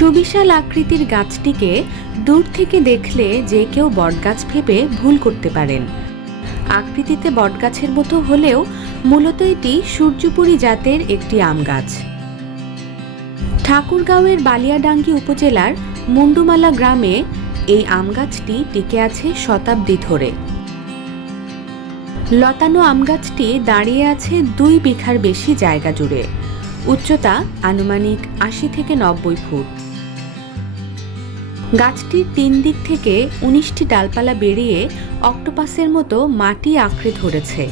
সুবিশাল আকৃতির গাছটিকে দূর থেকে দেখলে যে কেউ বটগাছ ভেবে ভুল করতে পারেন। আকৃতিতে বটগাছের মতো হলেও মূলত এটি সূর্যপুরী জাতের একটি আম গাছ। ঠাকুরগাঁওয়ের বালিয়াডাঙ্গি উপজেলার মুন্ডুমালা গ্রামে এই আম গাছটি টিকে আছে শতাব্দী ধরে। লতানো আম গাছটি দাঁড়িয়ে আছে দুই বিঘার বেশি জায়গা জুড়ে। উচ্চতা আনুমানিক আশি থেকে নব্বই ফুট। গাছটির তিন দিক থেকে উনিশটি ডালপালা বেরিয়ে অক্টোপাসের মতো মাটি আঁকড়ে ধরেছে।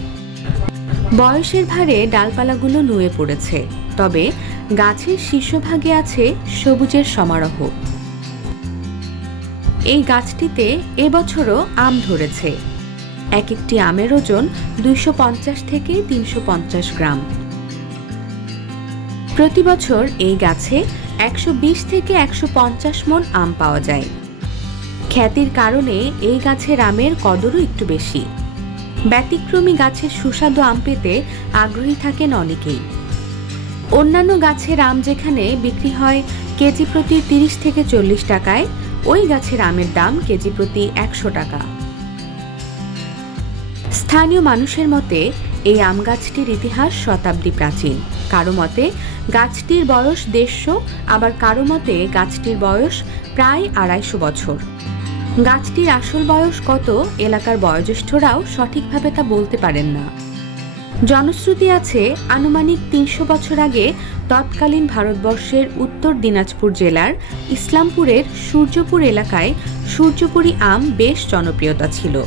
বয়সের ভারে ডালপালাগুলো নুয়ে পড়েছে, তবে গাছের শীর্ষভাগে আছে সবুজের সমারোহ। এই গাছটিতে এবছরও আম ধরেছে। এক একটি আমের ওজন দুইশো পঞ্চাশ থেকে তিনশো পঞ্চাশ গ্রাম। প্রতি বছর এই গাছে একশো বিশ থেকে একশো পঞ্চাশ মন আম পাওয়া যায়। খ্যাতির কারণে এই গাছের আমের কদরও একটু বেশি। ব্যতিক্রমী গাছের সুস্বাদু আম পেতে আগ্রহী থাকেন অনেকেই। অন্যান্য গাছের আম যেখানে বিক্রি হয় কেজি প্রতি তিরিশ থেকে চল্লিশ টাকায়, ওই গাছের আমের দাম কেজি প্রতি একশো টাকা। স্থানীয় মানুষের মতে এই আম গাছটির ইতিহাস শতাব্দী প্রাচীন। কারও মতে গাছটির বয়স দেড়শো, আবার কারও মতে গাছটির বয়স প্রায় আড়াইশো বছর। গাছটির আসল বয়স কত এলাকার বয়োজ্যেষ্ঠরাও সঠিকভাবে তা বলতে পারেন না। জনশ্রুতি আছে আনুমানিক তিনশো বছর আগে তৎকালীন ভারতবর্ষের উত্তর দিনাজপুর জেলার ইসলামপুরের সূর্যপুর এলাকায় সূর্যপুরী আম বেশ জনপ্রিয়তা ছিল।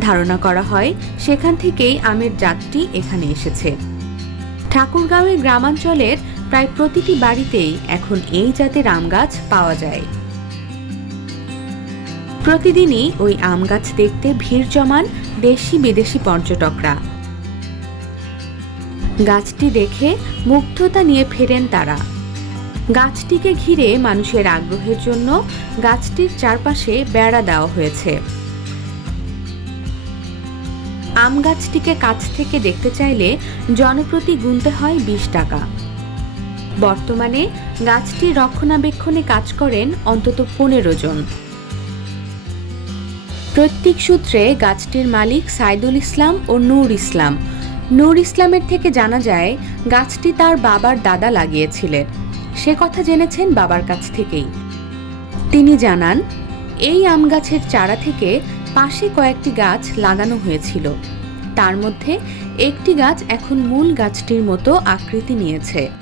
ধারণা করা হয় সেখান থেকেই আমের জাতটি এখানে এসেছে। ঠাকুরগাঁওয়ের গ্রামাঞ্চলের প্রায় প্রতিটি বাড়িতেই এখন এই জাতের আম গাছ পাওয়া যায়। প্রতিদিনই ওই আম গাছ দেখতে ভিড় জমান দেশি বিদেশি পর্যটকরা। গাছটি দেখে মুগ্ধতা নিয়ে ফেরেন তারা। গাছটিকে ঘিরে মানুষের আগ্রহের জন্য গাছটির চারপাশে বেড়া দেওয়া হয়েছে। আম গাছটিকে কাছ থেকে দেখতে চাইলে জনপ্রতি গুনতে হয় বিশ টাকা। বর্তমানে গাছটি রক্ষণাবেক্ষণে কাজ করেন অন্তত পনেরো জন। প্রত্যেক সূত্রে গাছটির মালিক সাইদুল ইসলাম ও নূর ইসলাম। নূর ইসলামের থেকে জানা যায়, গাছটি তার বাবার দাদা লাগিয়েছিলেন। সে কথা জেনেছেন বাবার কাছ থেকেই। তিনি জানান, এই আম গাছের চারা থেকে পাশে কয়েকটি গাছ লাগানো হয়েছিল। তার মধ্যে একটি গাছ এখন মূল গাছটির মতো আকৃতি নিয়েছে।